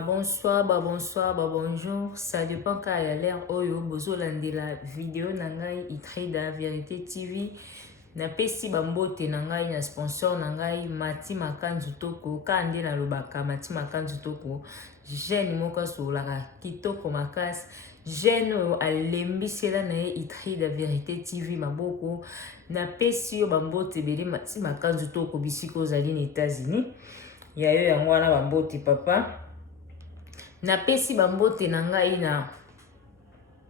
Bonsoir, bonsoir, bonjour. Ça dépend quand il y a l'air. Oyo, bozo la vidéo nangai itreda Vérité TV. Na pesi bambote nangai na sponsor nangai Mati Makanzu Toko. Kande na lobaka Mati Makanzu Toko. Jeune moka solaka kitoko makas. Jeune oyo alembisela na ye itreda Vérité TV maboko. Na pesi yo bambote bele Mati Makanzu Toko bisiko zali na États-Unis. Ya yo yango wana bambote papa. Na pesi bambote na ngai na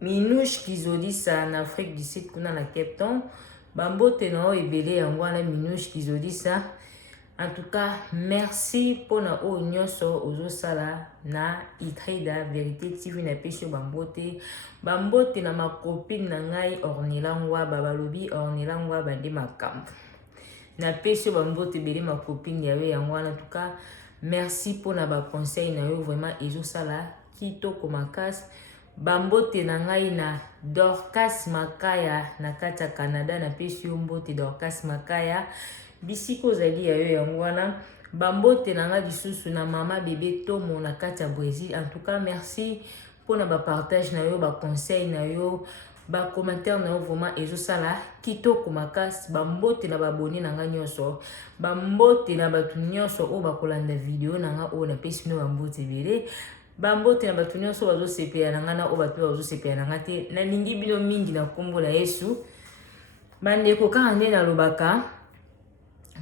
Minouche Kizolisa na Afrique du Sud kuna na Cape Town. Bambote na o ebele yango wana Minouche Kizolisa. En tout cas, merci pour na o nyonso ozo sala na itreda Vérité TV na pesi bambote. Bambote na ma copine na ngai Ornelangwa babalobi Ornelangwa bande makambo. Na pesi bambote bele ma copine yawe yango wana en tout cas. Merci pour na ba conseil na yo vraiment ezo sala kitoko makas. Bambote na ngai na Dorcas Makaya na kati ya Canada na pesi yo mbote Dorcas Makaya. Bisiko zali ya yo yango wana. Bambote na ngai lisusu na mama bébé Tomo na kati ya Brésil. En tout cas merci pour na ba partage na yo ba conseil na yo. Ba commentaire na yo vraiment ezo sala kitoko makas. Bambote na babone na nga nyonso. Bambote na batu nyonso o bakolanda video na nga o na pesi no bambote bele. Bambote na batu nyonso bazo sepea na nga na o batu bazo sepea na nga te. Na ningi bino mingi na kombo la Yesu. Bandeko kaka nde na lobaka.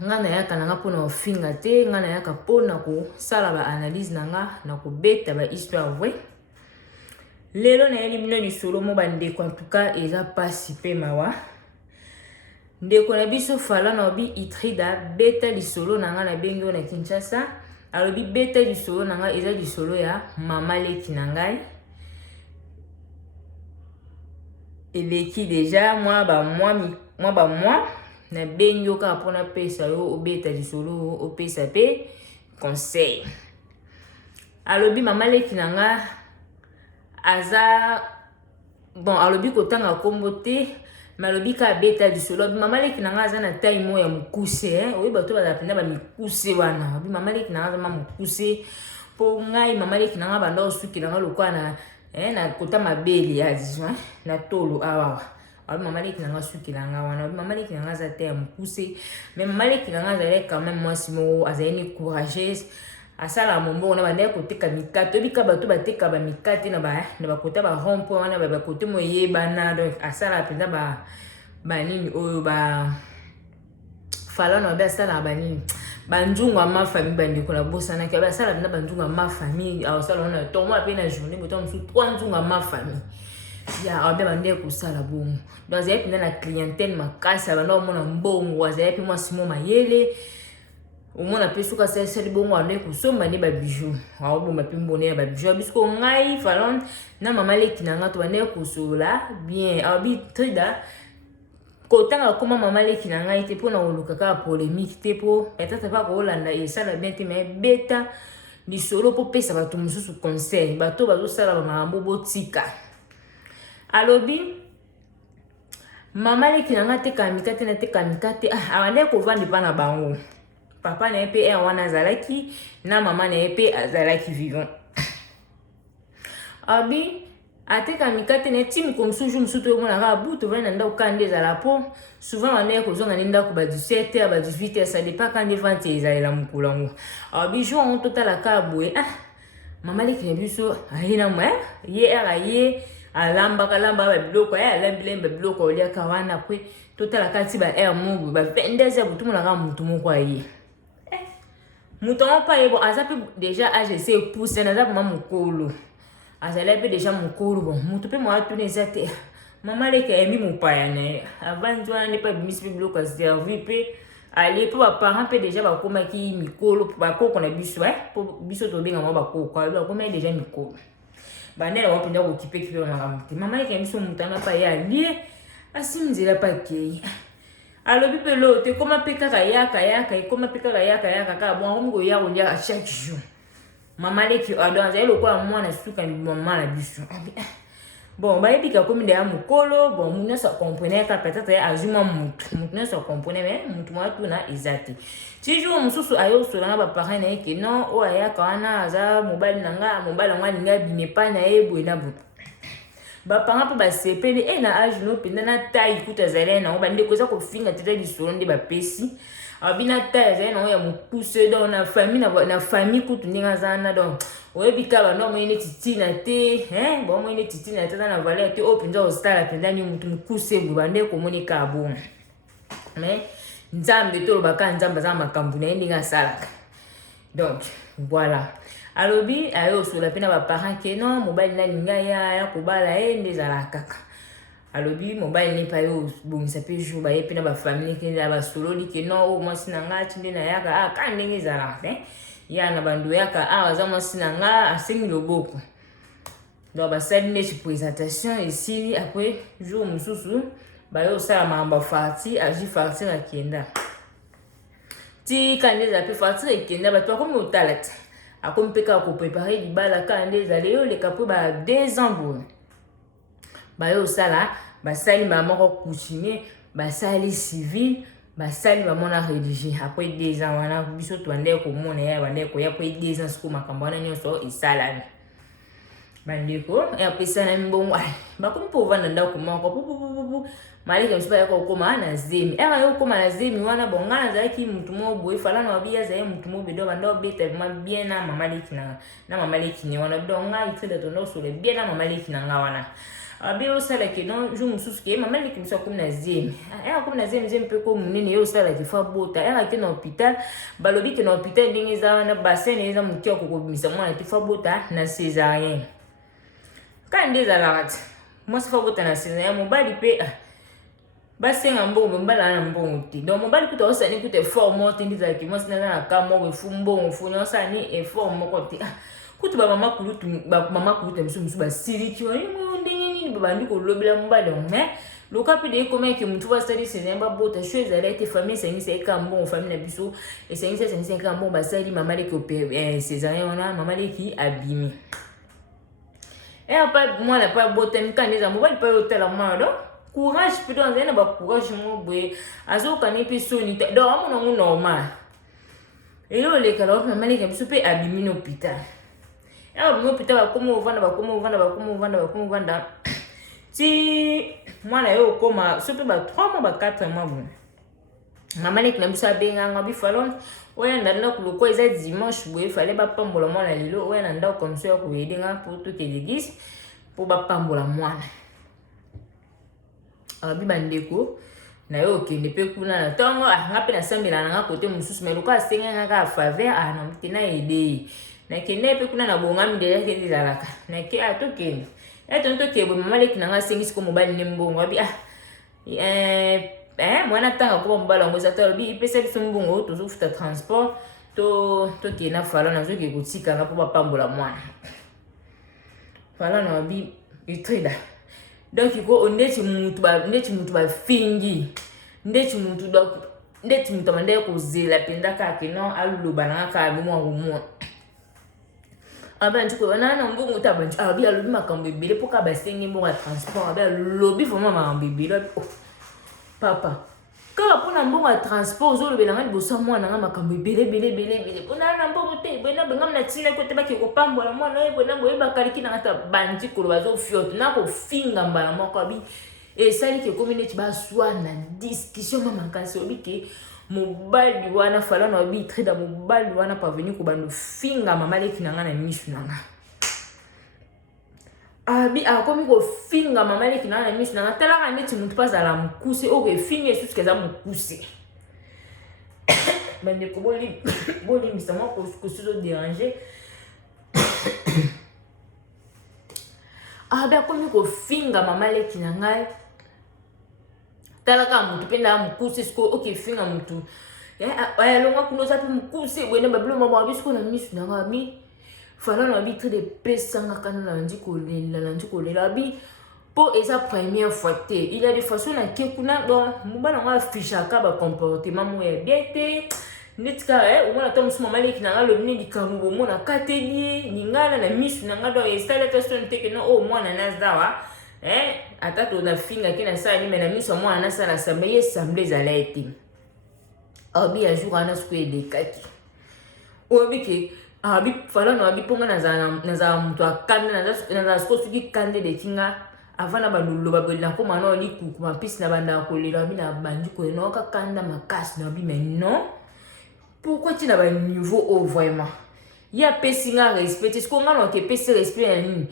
Nga na yaka na nga pona ofinga te. Nga na yaka pona ko sala ba analyse na nga na ko beta ba histoire vrai. Lelo na yeli bino lisolo mo bandeko en tout cas eza pasi pe mawa. Ndeko na biso fala na obi itrida beta lisolo na nga na bengo na Kinshasa. Alobi beta lisolo na nga eza lisolo ya mama leki na ngai. Eleki deja moi na bengo ka pona pesa yo obeta lisolo opesa pe conseil. Alobi mama leki na nga aza bon alobi kotanga kombo te malobi ka beta lisolo mama leki na nga aza na taille mo ya mukuse oyi bato bazapenda ba mikuse wana obi mama leki na nga aza ma mukuse po ngai mama leki na nga banda osuki na nga lokwa na na kota mabeli ya disons na tolo awa obi mama leki na nga suki na nga wana obi mama leki na nga aza taille ya mukuse mais mama leki na nga azali quand même mwasi mo azali ni courageuse asala mombo na bande koteka mikate obika bato bateka ba mikate na ba kota ba rompo wana ba kote moyebana donc asala penda ba nini oyo ba fala na ba asala ba nini banjunga ma famille bande ko na bosana ke ba asala penda banjunga ma famille asala na tomo ape na journée boto msu 3 njunga ma famille ya obe bande ko sala bongo donc azali penda na clientèle makasa banda omona mbongo azali pe mwasi mo mayele. Au moins, on a pu se casser ces bons mois, on sommes des bijoux. Ah, bon, ma pimbo n'est pas bijoux. Parce qu'on a eu, falon, na maman les qui n'ont pas né pour cela, bien, arbitrida. Quand on a comment maman les qui n'ont pas été pour nous, le caca polémique, t'es pour, peut-être pas pour Hollande, et ça l'a bien été, mais bêta, du solo pour payer, ça va tout me sous conseil. Bateau, bateau, ça va ma bobo tika. Alobi, maman les qui n'ont pas été kamikate, ah, on est qu'on va ne pas na bango. Papa na epe wana zalaki na mama na epe azalaki vivant. Abi ateka mikate na tim comme soujou msuto mona ka buto vana nda ukande za po souvent on est kozonga nenda ko ba 17h ba 18h ça dépend quand les ventes ezala mukulango. Abi jo on total ka boué mama leki na biso ayina mwa ye era ye alamba kalamba ba biloko ya alambilemba biloko olia ka wana kwe total ka ti ba air mungu ba 22h butu mona ka mutu moko aye. Mouton pas bon azapi déjà AGC pousse na za mama mukolo azala pe déjà mukolo bon mutu pe mo atune zate mama leke emi mupaya na avant joana ne pas bimis pe bloc a servi pe aller pour ba parents pe déjà ba koma ki mikolo ba koko na biso pour biso to benga mo ba koko ba koma déjà mikolo ba nela wa penda ko kipe kipe na ramte mama leke emi so mutana pa ya lié asimzela pa ke. Alors, puis, l'autre, comment peka yaka, comment peka yaka, car bon, on go ya à chaque jour. Maman, les qui adore, elle, quoi, moi, na suka, maman, la bichon. bon bayebika komi de ya mokolo bon mutu nyonso akomprenait ka peut-être azuma mutu nyonso akomprenait mais mutu mwa tuna eza te ti jour mosusu ayosola na baparent na ye ke non oyo ayaka wana aza mobali na nga mobali yango alingi abima epai na ye boye na boye baparent mpe basepeli na age no mpenza na tai kuta azali nango bandeko eza kofinga tete lisolo nde bapesi abi na tai azali nango ya mokuse donc na famille kutu ndenge aza wana donc oyebi ka bando moye neti tina te bon moye neti tina te aza na valeur te oyo mpenza osala mpenza ni motu mokuse boye bandeko omoneka abongo mais nzambe tolobaka nzambe aza makambo na ye ndenge asalaka donc voilà alobi ayosola mpe na baparent ke non mobali nalinga ya kobala ye nde ezala kaka alobi mobali ne pa yo bongisa mpe jour baye mpe na bafamille ke basololi ke non oyo mwasi na nga ti nde nayaka ka ndenge ezalaka ya na bando yaka aza mwasi na nga asengi loboko donc basali neti présentation esili apres jour mosusu bayosala makambo farti agi fartir akenda ti kande eza mpe fartir ekenda bato bakomi otala te akomi mpe kaka koprepare libala kande ezali eyoleka mpe ba 2 ans boye bayosala basali bamoko coutumier basali civil basali bamona religieux après 2 ans wana biso twandeke komona ya bandeko ya après 2 ans siko makambo wana nyonso esalami bandeko apesana mbongo bakomi mpo ovanda ndako moko pupupupu malika misusu bayaka okoma na zemi yo okoma na zemi wana bonga nazalaki mutu moko boye falana wabi azali mutu moko bedo banda obeta vraiment bien na mama leki na mama leki ne wana donc ngai très d'attendre sur le bien na mama leki na nga wana abi osala ke non jour mosusu ke mama leki miso akomi na zemi akomi na zemi mpe ko monene ye osala ke fa bota ake na hôpital balobi ke na hôpital ndenge eza wana bassin eza moke ya kokobimisa mwana te fa bota na césarien ka nde ezalaka te mwasi fa bota na césarien mobali mpe basenga mbongo mbala na mbongo te donc mobali kuta osani kuta effort moko te ndizalaki mwasi naza na ka moko efu mbongo fu nyosani effort moko te kutu bamama kuluta misu basiliki wani ndenge nini babandi kolobela mobali mais loka mpe de ekomaki mutu basali césarien babota sho ezali ete famille esangisa eka mbongo famille na biso esangisa eka mbongo basali mama leki césarien wana mama leki abimi apa mwana pa botami kande eza mobali pa yotala mwana do courage plutôt azali na bacourage moko boye azokani mpe soni te donc amonango normal elo olekala wapi mama leki biso mpe abimi na hôpital abimi hôpital bakomi ovanda ti mwana ye okoma so mpe ba 3 mois ba 4 mois boye mama leki na biso abenganga bifalo oya na ndako loko eza dimanche boye fale bapambola mwana lelo oya na ndako comme ça ya koyedenga po toke l'église po bapambola mwana abi bandeko na yo okende mpe kuna na ntongo nga mpe nasambela nanga kote mosusu mai loka asenganga ka faveur na mte na ede nakende mpe kuna na bongami deja kende ezalaka nake tokende tokende boye mama leki nanga asengisi ko mobali ne mbongo abi mwana tanga koba mobali yango eza talobi ipesa biso mbongo tozofuta transport tokende na fala nazoke kotikanga mpo bapambola mwana fala na babi itrida donc iko ndeti mutu bafingi ndeti mutu amande kozela mpenza kaka non aloba nanga kaka bimwa komona abanti koyona na mbongo te abi alobi makambo ebele mpo kaka basengi mbongo ya transport abi alobi vraiment makambo ebele abi papa kaka mpona mbongo ya transport ozolobelanga liboso ya mwana nga makambo ebele mpona na mbongo te boyena bengami na ntina kote bake kopambola mwana oye boyena boyebakaliki nanga ta bandi koloba azofiote na kofinga mbala moko abi esali ke komi neti baswana discussion ma makasi obi ke mobali wana falana obi trida mobali wana parvenu kobanda finga mama leki nanga na misu nanga abi akomi kofinga mama leki nanga na misu nanga talaka neti mutu mpe azala mokuse oyo efinga esusu ke eza mokuse bandeko bolimbisa mwa kosusi ozoderange abi akomi kofinga mama leki na ngai talaka mutu mpe ndaa mokuse siko okefinga mutu ayalonga kuna oza mpe mokuse boyena babilo mabo abi siko na misu na ngai abi falana abi tre de pesanga kana nandi kolela abi po eza première fois te il y a des façons na ke kuna donc mobala ngo afishaka bacomportement mo ya bien te neti kaka omona ata mosu mama leki na nga lobi ne likambo bomona kateli ningana na misu na nga donc esala ta soni teke na oyo mwana nazawa ata to na finga ki na sala ni mena miso mwana na sala assemblée assemblée ezala ete abi ya jour ana suku elekaki obi ke abi fala no abi ponga na mutu akanda na suku suki kande de kinga avant na balulo babelina ko mana oli kuku mapisi na banda kolela abi na bandi ko no ka kanda makasi na abi mais non pourquoi tu n'as pas niveau haut vraiment ya pesinga respect est-ce qu'on a que pesi respect na nini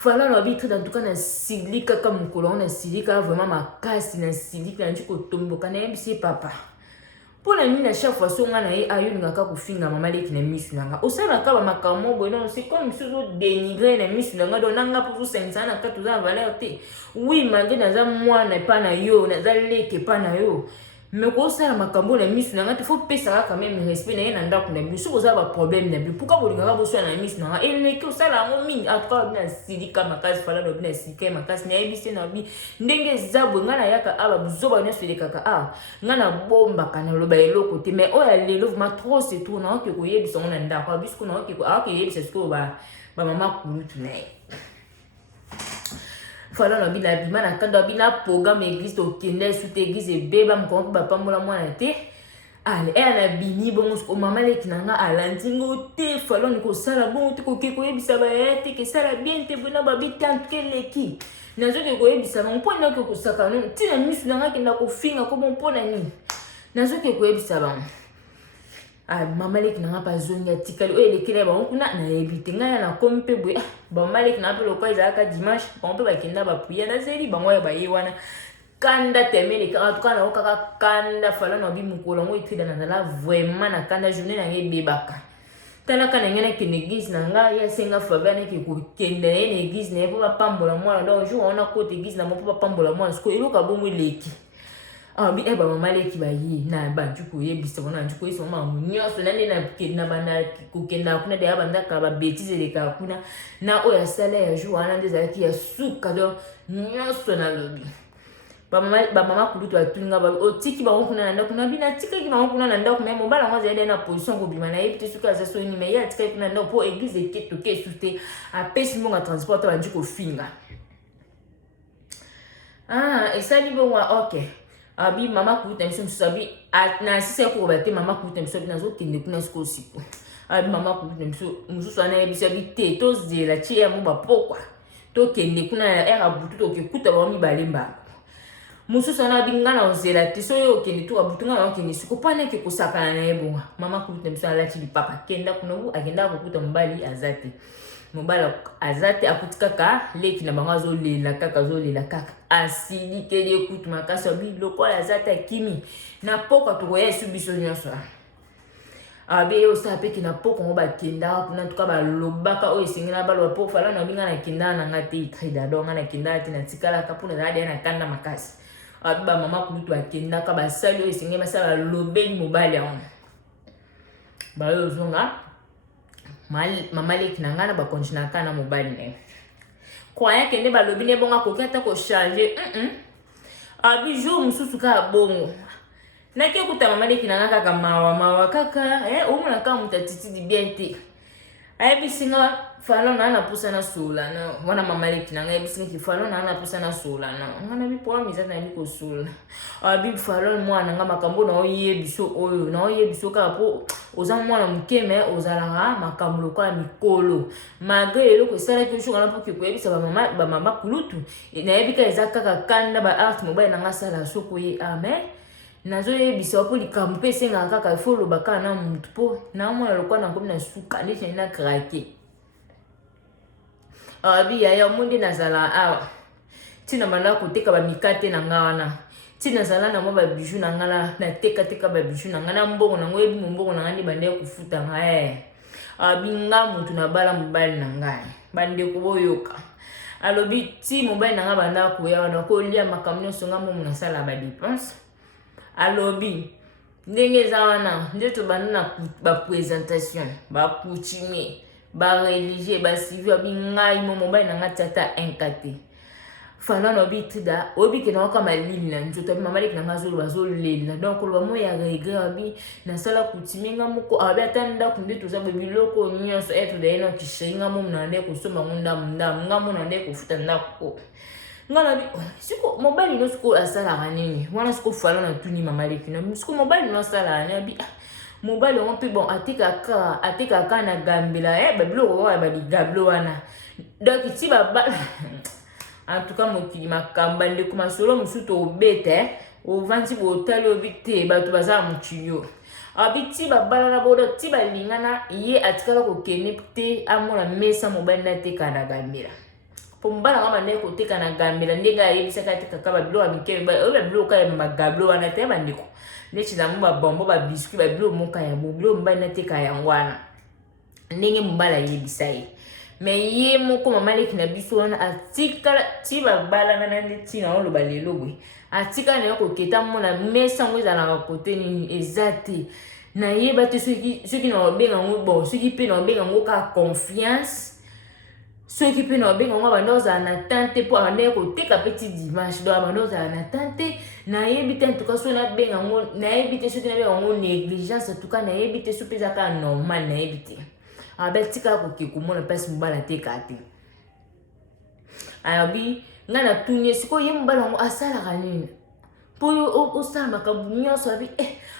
voilà no abi dans tout cas na silika kama mukolo na silika vraiment makasi na silika na chiko tomboka na yebisi papa pour la nuit à chaque fois son ngana e ayo ngaka kufinga mama leki na misu nanga osala ka ba makamo boy non c'est comme si zo dénigrer na misu nanga do nanga pour ça na ka tout ça valeur te oui malgré na za mwana pa na yo na za leke pa na yo mais ko osala makambo na misu nanga il faut pesa quand même respect na yena ndako na biso oza ba problème na bi pourquoi bolingaka bo so na misu nanga et ne ko osala mo mingi atwa na silika makasi fala do na silika makasi na yebisi na bi ndenge zabo ngana yaka aba buzoba na silika ka ngana bomba kana loba eloko te mais oya lelo ma trop c'est tout na ko yebisa na ndako bisko na ko yebisa sko ba mama kulutu na fala na bina bima na kando bina programme église to kende sous église et beba mko ba pambola mwana te ale na bini bongo ko mama le kinanga alandingo te fala ni ko sala bon te ko ke ko yebisa ba te ke sala bien te bona ba bitant ke leki na zo ke ko yebisa mon pona ko saka no ti na misu nanga kenda ko finga ko mon pona ni na zo ke ko yebisa ba mama leki nanga pa zoni ya tikali oye lekele ba kuna na ebite ngaya na kompe bwe ba mama leki na pe lokwa izaka dimanche ba mpe ba kenda ba priya na zeli ba ngoya ba yewana kanda temele ka tuka na okaka kanda fala no bi mukolo ngo itida na la vraiment na kanda journée na ngebebaka tala kana ngena ke église na nga ya senga faveur na ke ko kenda na église na po ba pambola mwana donc jour on a côté église na mo po ba pambola mwana sko eloka bongo leki bi eba mama leki ba yi na ba njuko yebisa bona njuko yeso mama munyoso na ndena kenda bana kukenda kuna de abanda ka ba bêtise de ka kuna na oya sala ya jour ana ndeza ki ya suka do nyoso na lobi ba mama kulutu atunga ba otiki ba kuna na ndako na bina tika ki ba kuna na ndako mais mobala ngo zaide na position ko bima na yebite suka za so ni mais ya tika kuna ndako po église eketo ke sute a pesi monga transport ba njuko finga esali bon okay abi mama kuta miso sabi na sisi ko ba te mama kuta miso na zo tende kuna sko sipo abi mama kuta miso sana yebisa bi te to zela chi ya mo ba pokwa to kende kuna era butu to ke kuta ba mi balemba musu sana bi ngana ozela te so yo kende to abutu ngana kende siko pane ke kusakana na yebo mama kuta miso ala chi papa kenda kuna bu agenda ko kuta mbali azati mobala azate akutika ka leki na bango zo lela kaka asili kele kutu makasa bi lokola azate kimi na poko to yesu biso nyonso abe yo sa pe na poko ngo ba kenda kuna tuka ba lobaka o esengena ba lo po fala na binga na kenda na ngati trida do ngana kenda tina tikala kapuna na na kanda makasi abi ba mama kulutu akenda ka ba sali o esengena sala lobeli mobali ya ba yo zonga mama leki na ngana ba konjina kana mobali ne kwa yake ne ba lobi ne bonga ko kata ko changer abi jour mususu ka bongo na ke kuta mama leki na ngaka ka mawa kaka umuna ka mutatiti di bien te ai bisinga falo na pusa na sola na wana mama leki na ngai bisinga ki falo na pusa na sola na ngana bi po miza na ni ko sola abi falo mwana nga makambo na oye biso oyo na oye biso ka po oza mwana mukeme ozalanga makambo kwa mikolo malgré eloko esala ke shunga na po ke koyebisa ba mama kulutu na yebika ezaka kaka ba art mobile na nga sala soko ye amen nazo yebisa po likambo pe senga kaka folo baka na mutu po na mwana lokwa na komi na suka ndeti na krake abi ya mundi nazala awa tina manda koteka ba mikate na nga wana tina zala na mo ba bijou na ngala na teka ba bijou na ngana mbongo na ngoyebi mbongo na ngani bande kufuta nga abi nga mutu na bala mobali na ngai bande ko boyoka alobi ti mobali na nga banda ko ya wana ko lia makamno songa mo na sala ba dépense alobi ndenge za wana ndeto banda ba présentation ba coutumier ba religieux ba civil abi ngai mo mobali na nga tata enkate fana no bitida obi ke na kama lili na njoto mama leki na ngazolo bazolela donc lo mo ya regret abi na sala kutiminga moko abi atanda kunde to zabe biloko nyonso eto de eno kishinga mo na nde ko soma ngunda munda nga mo na nde ko futa ndako ngana bi siko mobile no siko asala kanini wana siko fala na tuni mama leki na siko mobile no asala na bi mobile on pe bon atika ka na gambela bablo ko ba di gablo wana donc ti baba en tout cas mokili makamba nde kuma solo musuto obete o vanti bo tali obite ba to baza muchiyo abiti babala na bodo ti balingana ye atikala ko kenepte amona mesa mobile na te kana gambela pombala kama ndeko teka na gambela ndega yebisa katika kaba bilo amikebe ba obe bilo ka magablo wana te bandiko nechi na mba bombo ba biscuit ba bilo moka ya bilo mba na teka ya ngwana ndenge mbala yebisa ye me ye moko mama leki na biso wana atika ti babala na ndé tina on lo balelo bwe atika na ko keta mona mesa ngweza na kote ni ezate na ye ba te soki na obenga ngo bon soki pe na obenga ngo ka confiance ceux qui peuvent bien on va dans un attente pour amener côté petit dimanche doit dans un attente na yebite en tout cas sur na bien on na yebite ceux qui na bien on négligence en tout cas na yebite sous pesa ka normal na yebite abetika ko ke ko mona pesa mbala te kati ayabi ngana tunye siko yembala ngo asala kanini po o sa makambu nyonso abi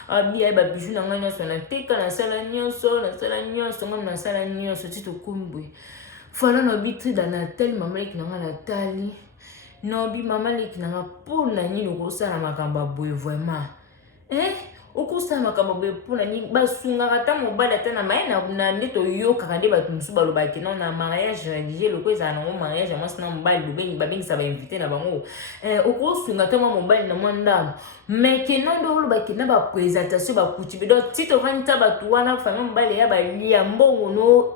abi ay ba bijou na ngana so na teka na sala nyonso ngam na sala nyonso tito kumbwe fala no bitri da Nathalie mama leki na Nathalie no bi mama leki na pour na ni ko sala makamba boye vraiment okusa makamba boye pour na ni basunga kata mobala tana mai na ndeto yoka kande batu musu baloba ke non na mariage religieux loko za na mariage moi na mbali bobengi babengi sa ba inviter na bango okusunga tama mobali na mwanda mais que non do loba ke na ba présentation ba kuchibe do tito vanta batu wana famille mbali ya ba lia mbongo no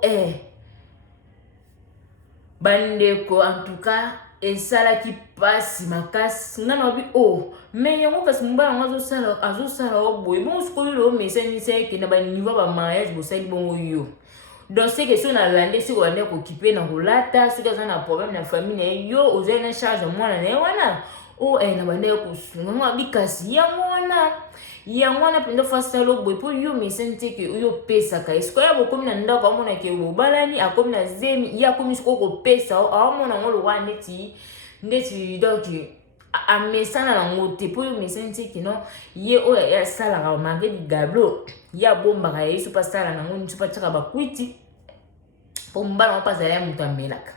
bandeko en tout cas esala ki pasi makasi ngana bi mais yango kasi mbala ngazo sala boy bon skolo lo meseni se ke na ba niveau ba mariage bo sali bon yo donc c'est que si on a landé si on a occupé na rolata si on a un problème na famille yo oza na charge mwana na wana na bande ko sunga bi kasi ya mwana pendo fasalo boy po yo meseni te ke yo pesa ka esko ya bokomi na ndako amona ke bobalani akomi na zemi ya komi sko ko pesa amona ngolo wa ndeti donc amesana na ngote po yo meseni te ke no ye o ya sala ka mangé di gablo ya bomba ka yesu pa sala na ngoni tu pa tsaka ba kwiti po mbala pa zala ya mutammelaka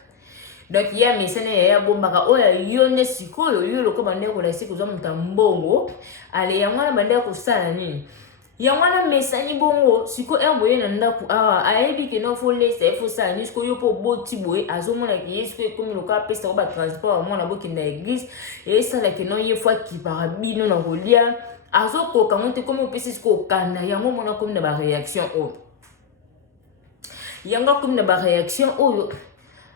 donc ya mesene ya bomba ka oya yone sikoyo yo loko bande ko la siku zo mutambongo ale ya mwana bande ko sala nini ya mwana mesani bongo siko emboye na ndaku ayebi ke no fo lesa fo sala ni siko yo po boti boye azomona ki yesu ko komi loka pesa ko ba transport mwana bokinda église et ça la ke no ye fois ki parabino na kolia azokoka monte komi opesi siko kanda yango mona komi na ba réaction yango komi na ba réaction oyo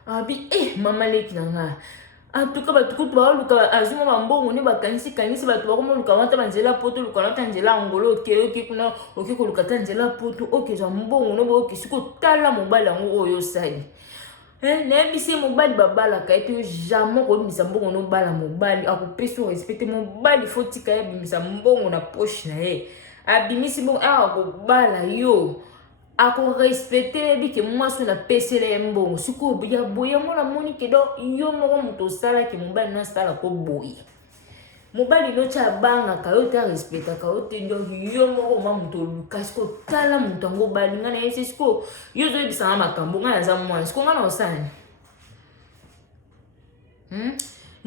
abi mama leki nanga en tout cas batu ko ba luka azuma bambongo ne bakanisi batu ba ko luka wanta banzela poto luka wanta nzela ngolo oke kuna oke ko luka tanzela poto oke za mbongo no oke siko tala mobala ngo oyo sali na bisi mobali babala ka eto jamais ko bimisa mbongo no bala mobali akopesa respecter mobali faut ka ya bimisa mbongo na poche na ye abimisi bongo ko bala yo ako respecter bi ke mwaso na pesele mbongo siko ya boya mona moni ke do yo moko muto sala ke mobali na sala ko boyi mobali no cha banga ka yo ta respecta ka yo te do yo moko ma muto luka siko tala muto ngo bali ngana yesi siko yo zo bisanga makambo ngana za mwana siko ngana osani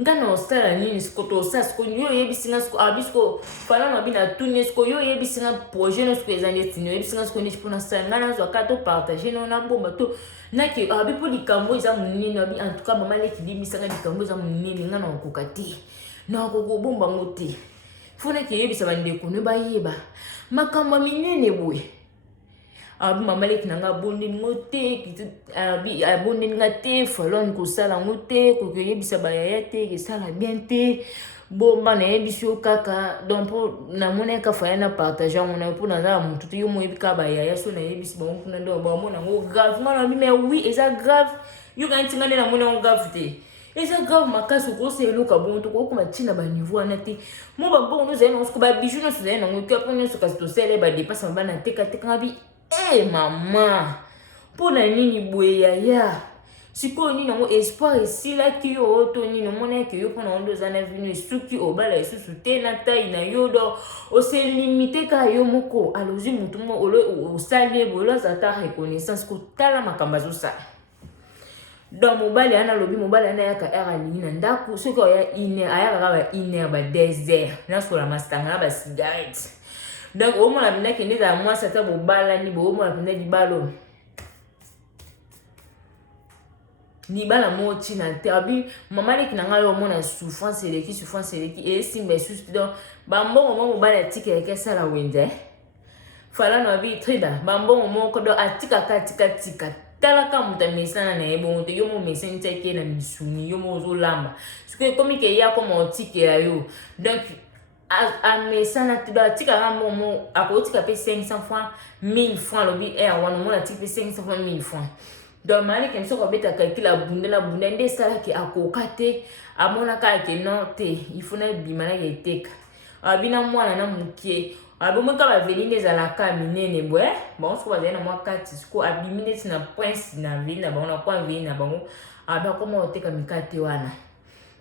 ngana osala nini siko to sa siko yo yebisinga siko abisko fala na bina tunie siko yo yebisinga projet no siko ezali tino yebisinga siko ni pona sa ngana zo ka to partager no na bomba to na ke abipo likambo eza munene abi en tout cas mama leki limisanga likambo eza munene ngana okokati na okoko bomba ngote fona ke yebisa bandeko no bayeba makambo minene boye abi mama leki nanga bondi ngote abi abondi ngate falon ko sala ngote ko yebisa bayaya te ke sala bien te bomba na yebisio kaka donc na mona ka faya na partager mona pour na za mutu yo mo yebika bayaya so na yebisi ba mona ndo ba mona ngo grave mona bi mais oui eza grave yo ga ntinga na mona ngo grave te eza grave makasi ko se eloka bon to ko kuma tina ba niveau na te mo ba bon no za no ko ba bijou no so za no ko po no so ka to sele ba dépasse ba na teka bi mama pona nini boye ya siko ni nango espoir esila ki yo to ni no mona ke yo pona ondo zana vinu suki obala esusu te na tai na yo do o se limité ka yo moko alozi mutu mo o sali bolo za ta reconnaissance ko tala makamba zo sa donc mobali ana lobi mobali ana yaka era ni na ndako soki oya ine ayaka ka ba ine ba désert na sola mastanga na ba cigarette donc au moins la bina kende za moi ça ta bobala ni bo au moins la bina di balo ni bala moti na terbi mama le kinanga yo mona souffrance eleki et simba susu donc bambongo mo bala tike ke sala wende fala no bi trida bambongo mo ko do atika tika tala ka mutamesana na ebo te yo mo mesente ke na misuni yo mo zo lamba parce comme ke ya ko mo tike ya yo donc a mesana te do atika rambo mo akotika pe 500 francs 1000 francs lobi wana mo na tike 500 francs 1000 francs donc mali ke msoko beta calcula bunda nde sala ke akokate amona ka ke non te il faut na bimana ke teka abina mwana na mukie abomeka ba venine za la ka minene bwe bon so ba na mwa kati ko abimine na prince na vina ba ona kwa vina bango aba koma oteka mikate wana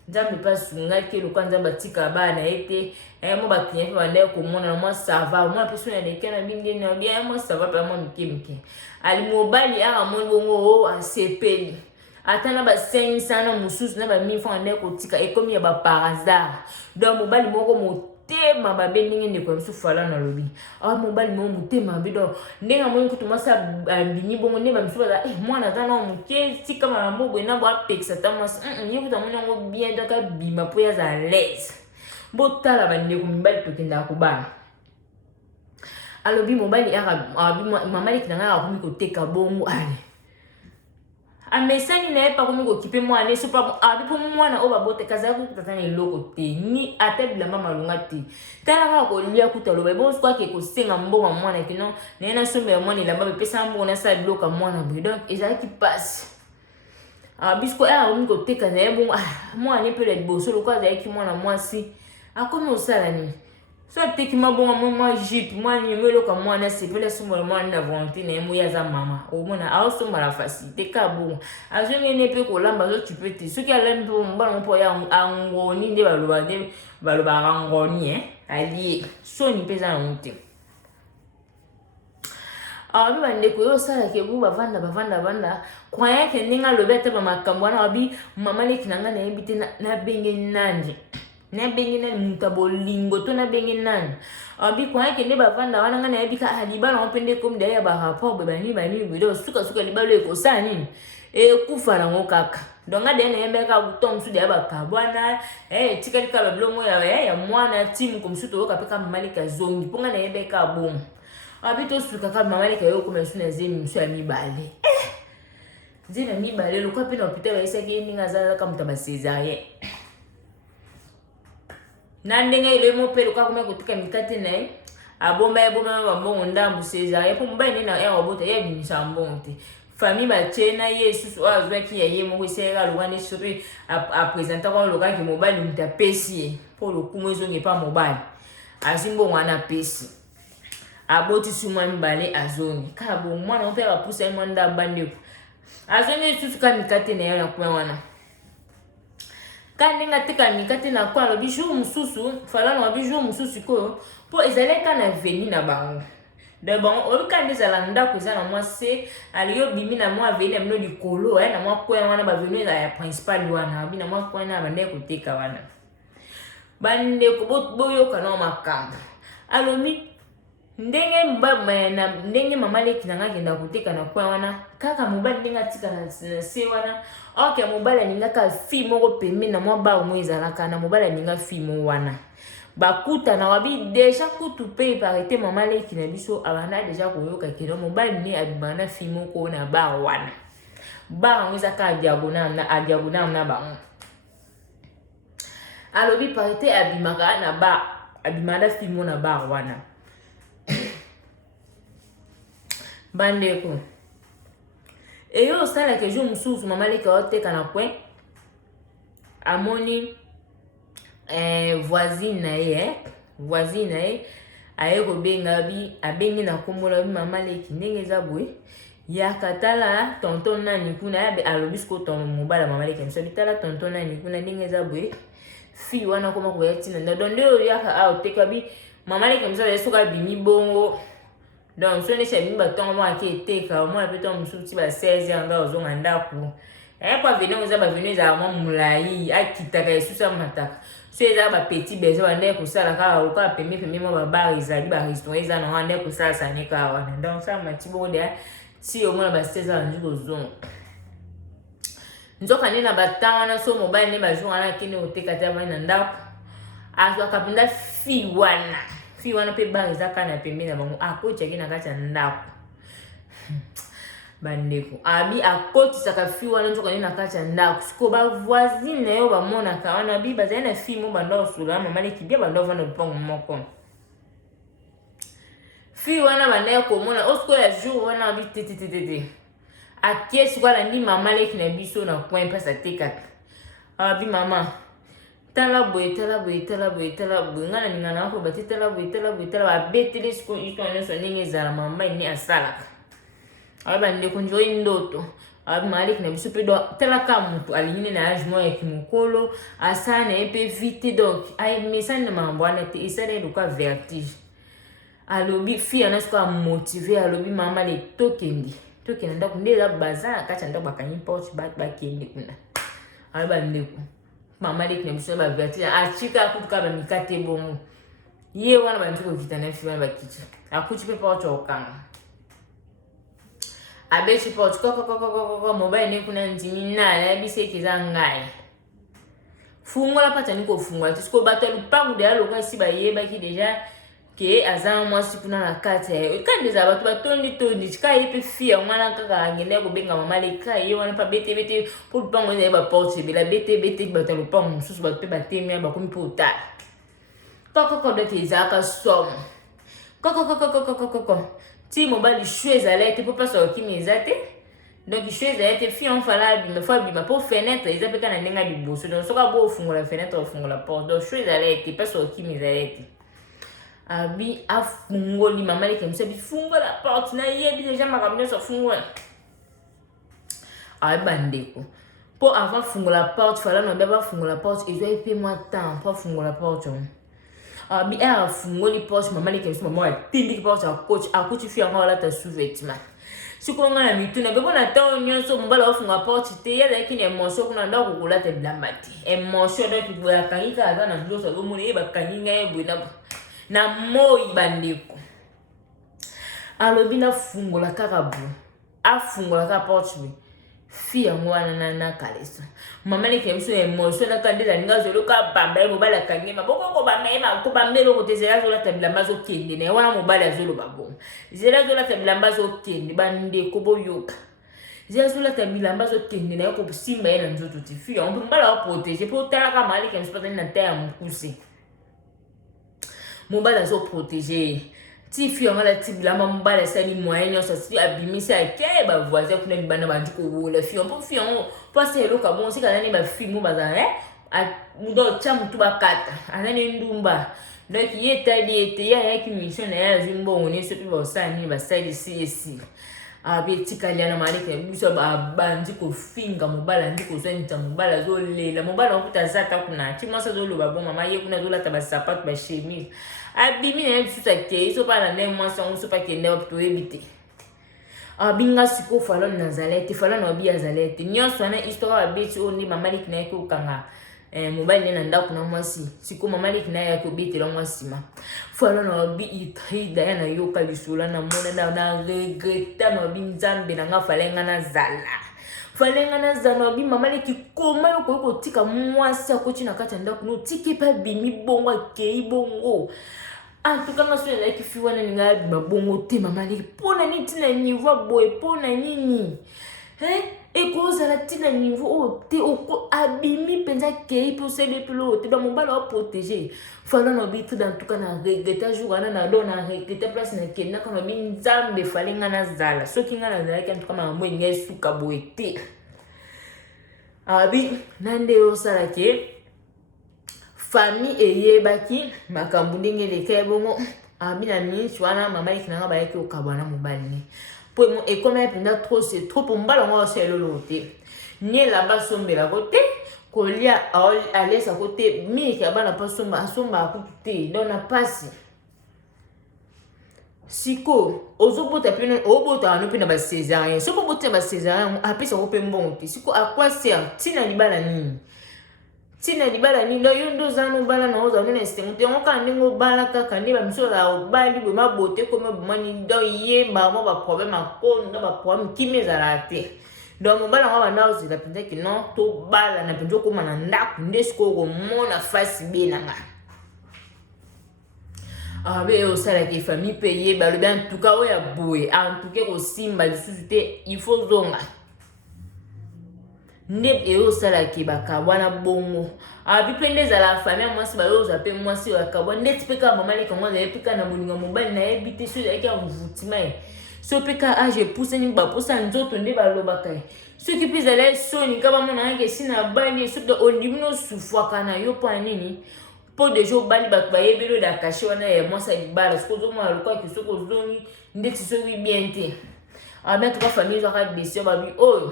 nzambe pa sunga ke lo kwanza batika bana ete mo ba client ba ndeko komona na mwa sava mo peso na lekena binde na bien mo sava pa mo mike ali mobali ara mo bongo asepeli atana ba 500 na mususu na ba 1000 francs ndeko tika ekomi ya ba par hasard donc mobali moko motema ba beninge ndeko msu fala na lobi mobali mo motema bido ndenga mo nkutu masa bini bongo ne ba msu ba mwana tana muke tika marambo bwena bo apexa tamas ni kuta mo ngo bien daka bima po ya za l'aise botala ba ndeko mbali tokenda kubana alobi mobali mamali kinanga akomi koteka bongo ale amesani na epa komi kokipe mwana so pa abipo mwana o babote kaza ko tatana eloko te ni atebla mama lunga te tala ka ko lia kuta loba bon kwa ke ko senga mbongo mwana kino na ena sombe ya mwana ilamba pesa mbongo na sa bloka mwana bo donc ezala ki passe bisko komi koteka na ebongo mwana epele boso lokwa za ki mwana mwasi akomi osala ni so teki mabonga mama jip mwani melo ka mwana sepele somo mwana na volonté na emo ya za mama omona aso mala facilité ka bonga azonge ne pe ko lamba zo tupete soki ala mpo mbana mpo ya angoni nde baloba angoni ali so ni pesa na monte abi bande ko yo sala ke bu bavanda kwa yake ninga lobete ba makambo na abi mama le kinanga na ebite na benge nandi na bengi na mutabolingo to na bengi nani abi kwa yake ne bavanda wana ngana yabika alibala opende kom de ya ba rapport be bani bido suka libalo ekosa nini kufa na ngokaka donga de na yembe ka butom su de ba ka bwana tikali ka blomo ya mwana timu komsuto yoka peka malika zongi ponga na yembe ka bom abi to suka ka malika yo komesu na zemi msu ya mibale zemi mibale lo kwa pe na hôpital ba isaki ninga za ka mutaba césarien nandenge ile mo pelo ka kuma kutika mikate nae abomba ba mbongo ndambu césarien po mbaye na ya obota ya binisa mbongo te famille ba chena yesu azwa ki ya yemo ko sera lwani suri a présenter ko loka ki mobali mutapesi po lokumo ezonge pa mobali azimbo mwana pesi aboti suma mbale azongi ka bo mwana mpe ba pusa mwanda bande azonge susu ka mikate na ya kwa wana kandi ngatika mikate na kwa lo bijou mususu fala no bijou mususu ko po ezaleka na veni na bango de bon o kandi zalanda ko za na moi c'est aliyo bimi na moi veni mno likolo na moi ko wana ba veni ya principal wana bi na moi ko na bande ko teka wana bande ko boyo kana makamba alomi ndenge mama le kinanga kenda kuteka na kwa wana kaka mobali ndenge atika na se wana ok mobali ninga ka fi moko pembe na mwa ba mo ezalaka na mobali ninga fi mo wana bakuta na wabi deja kutu pe parete mama le kina biso abana deja koyoka kino mobali ni abana fi moko na ba wana ba ngo ezaka diagonal na ba alobi parete abimaka na ba abimana fi mo na ba wana bandeko eyo sala ke jo mususu mama le ka oteka na kwen amoni voisine na ye aye ko benga bi abengi na kombola bi mama le ki ndenge za boy ya katala tonton nani kuna ya alobisko ton mobala mama leke mso bitala tonton nani kuna ndenge za boye fi wana koma ko yatina ndo ndio yaka a oteka bi mama leke mso yesuka bimi bongo donc so ne chabi ba tongo ma ke teka mo apeto msuti ba 16 anga ozonga ndaku kwa venu za ba venu za mo mulai akitaka yesusa mataka so eza ba petit bezo bande kusala ka uka pemi mo ba bar izali ba restaurant eza no ande kusala sanika wana donc ça mati bongo de si au moins ba 16 ans njuko zongo nzoka nena batanga na so mobile ne ba jour ana kini oteka ta bana ndako azwa kapinda fi wana pe bar izaka na pembe na bango akocha kina kati ndako bandeko abi akotisaka fi wana nzoka nena kati ndako siko ba voisine yo ba mona ka wana bi bazali na fi mo bando sula mama le kibia bando vana lupango moko fi wana banda komona osko ya jour wana bi tete akiesi kwa ndi mama le kina biso na coin pasa teka abi mama tala boy ngana ningana ko bati tala boy ba betele siko ito ane so ninge zala mama ni asala aba ndi kunjo indoto abi malik na biso pe do tala ka mutu alinyine na age mo ya kimukolo asana epe vite donc ay mesane mambo ana te isare luka vertige alobi fi ana siko motiver alobi mama le tokendi ndako ndeza baza akacha ndako bakanyi porte ba kende kuna aba ndeko mama le kinebiso ba vertige achika akutuka ba mikate bongo ye wana ba ntiko kitana fi wana ba kichi akuchi pe porte okanga abechi porte ko mobile ne kuna ndimi na ya bise kiza ngai fungola pata niko fungola tisiko bato lupangu de aloka si ba yeba ki deja ke azama mwasi kuna na kati ya kandeza bato batondi chika ipe fia mwana kaka ngende ko benga mama le kai ye wana pa bete pour lupangu ne ba porte be la bete bato lupangu mususu bato pe batemia ba komi po ta koko de tezaka som koko ti mobile choise alerte pour pas so kimizate donc choise alerte fi on fala bi me fa bi ma pour fenêtre ils appellent kana nenga di boso donc soka bo fungola fenêtre fungola porte donc choise alerte pas so kimizate abi afungoli mama le kemse bi fungola porte na yebi déjà makamne so fungola bandeko pour avant fungola porte fala no beba fungola porte et je paye moi temps pour fungola porte abi fungoli porte mama le kemse mama tindi porte coach fi anga wala ta sous-vêtement siko nga na mituna bebo na tawo nyonso mbala ofunga porte te ya like ni emotion kuna ndako kula te blambati emotion donc il faut kangika aza na ndoso go mona ba kanyinga ye na moi bandeko alobi na fungola kakabu afungola ka porte bi fi wana na kaleso mama le kemso emotion na kandela ninga zolo ka bamba mobala kangema boko ko bamba ko bambelo ko tezela zola tabila mazo kende na wana mobala zolo babo zela zola tabila mazo kende bande ko boyoka zela zola tabila mazo kende na ko simba ena nzoto ti fi on mbala wa protéger pour tala ka mali kemso patani na terre mukuse mobala zo protéger ti fi on la tibla mambala sali moyen so si abimisa ke ba voisin kuna libana ba ndiko wola fi on fi on passer lo ka bon si kana ni ba fi mo baza mudo chamu tu bakata anani ndumba donc yetali ete ya ki mission na ya zimbo on se pe ba sani ba sali si abi tikaliana malike biso ba ndiko finga mobala ndiko so nta mobala zo lela mobala okutazata kuna ti mosa zo lo ba bon mama ye kuna zo la ta sapato ba chemise abimi na biso te so pa na ne mosa on so pa ke ne opto ebite abinga siko falo na Nazareth falo na obi Nazareth nyonso na histoire ba beti o ni mama lik na ko kanga mobile na ndako na mwasi siko mama lik na ya ko beti la mwasi ma falo na obi itrida ya na yoka bisula na mona na regreta na obi nzambe na nga falenga na zala obi mama lik koma yo ko tika mwasi akoti na kati ndako no tiki pa bimi bongo akei bongo en tout cas nga so la ki fi wana ninga babongo te mama lik pona ni tina niveau boy pona nini e ko zala tina niveau te o abimi penza kei pour se le plus te ba mobala o protéger fala no bitu dans tout cas na regreta jour na dona regreta place na kena kana binzambe falenga na zala so kinga na zala en tout cas mambo ngai suka boete abi nande o sala ke famille eyebaki makambu ndenge leka bongo abi na minute wana mama ikinanga ba yaki okabwana mobali ne pour et comme elle pendant trop c'est trop pour mbala ngo c'est le loté ni là-bas sombe la côté kolia à l'aise à côté mais ka bana pas somba à côté donc na passe siko ozobota pene obota no pena ba césarien soko bota ba césarien apesa ko pe mbongo siko à quoi sert tina libala nini tina libala nini lo yondo zano bala na oza nene stemute ngoka ndingo bala kaka ndi ba misola obali bo mabote ko mabumani do yemba mo ba problème akondo ba problème kimeza la te donc mobala ngo bana ozila penza ki non to bala na penzo ko mana ndaku ndesiko ko mona face benanga au salaire qui famille payée bah le bien en tout cas ouais boué en tout cas aussi bah société il faut zonga ndeb et au salaire qui ba kabwana bongo bi pende za la famille moi si ba yo zape moi si wa kabwana net peka mama le comment za peka na bolinga mobile na ebité so ya ki vutima so peka je pousse ni ba pousse nzoto nde ba lobaka ceux qui plus aller so ni kaba mona ke sina bani so de onimno souffwa kana yo pa nini pour des jours bali ba yebelo da caché wana ya moi ça libala ce que zo moi quoi que ce que zoni ndeti so wi bien te ben tout famille zo ka décision ba bi oh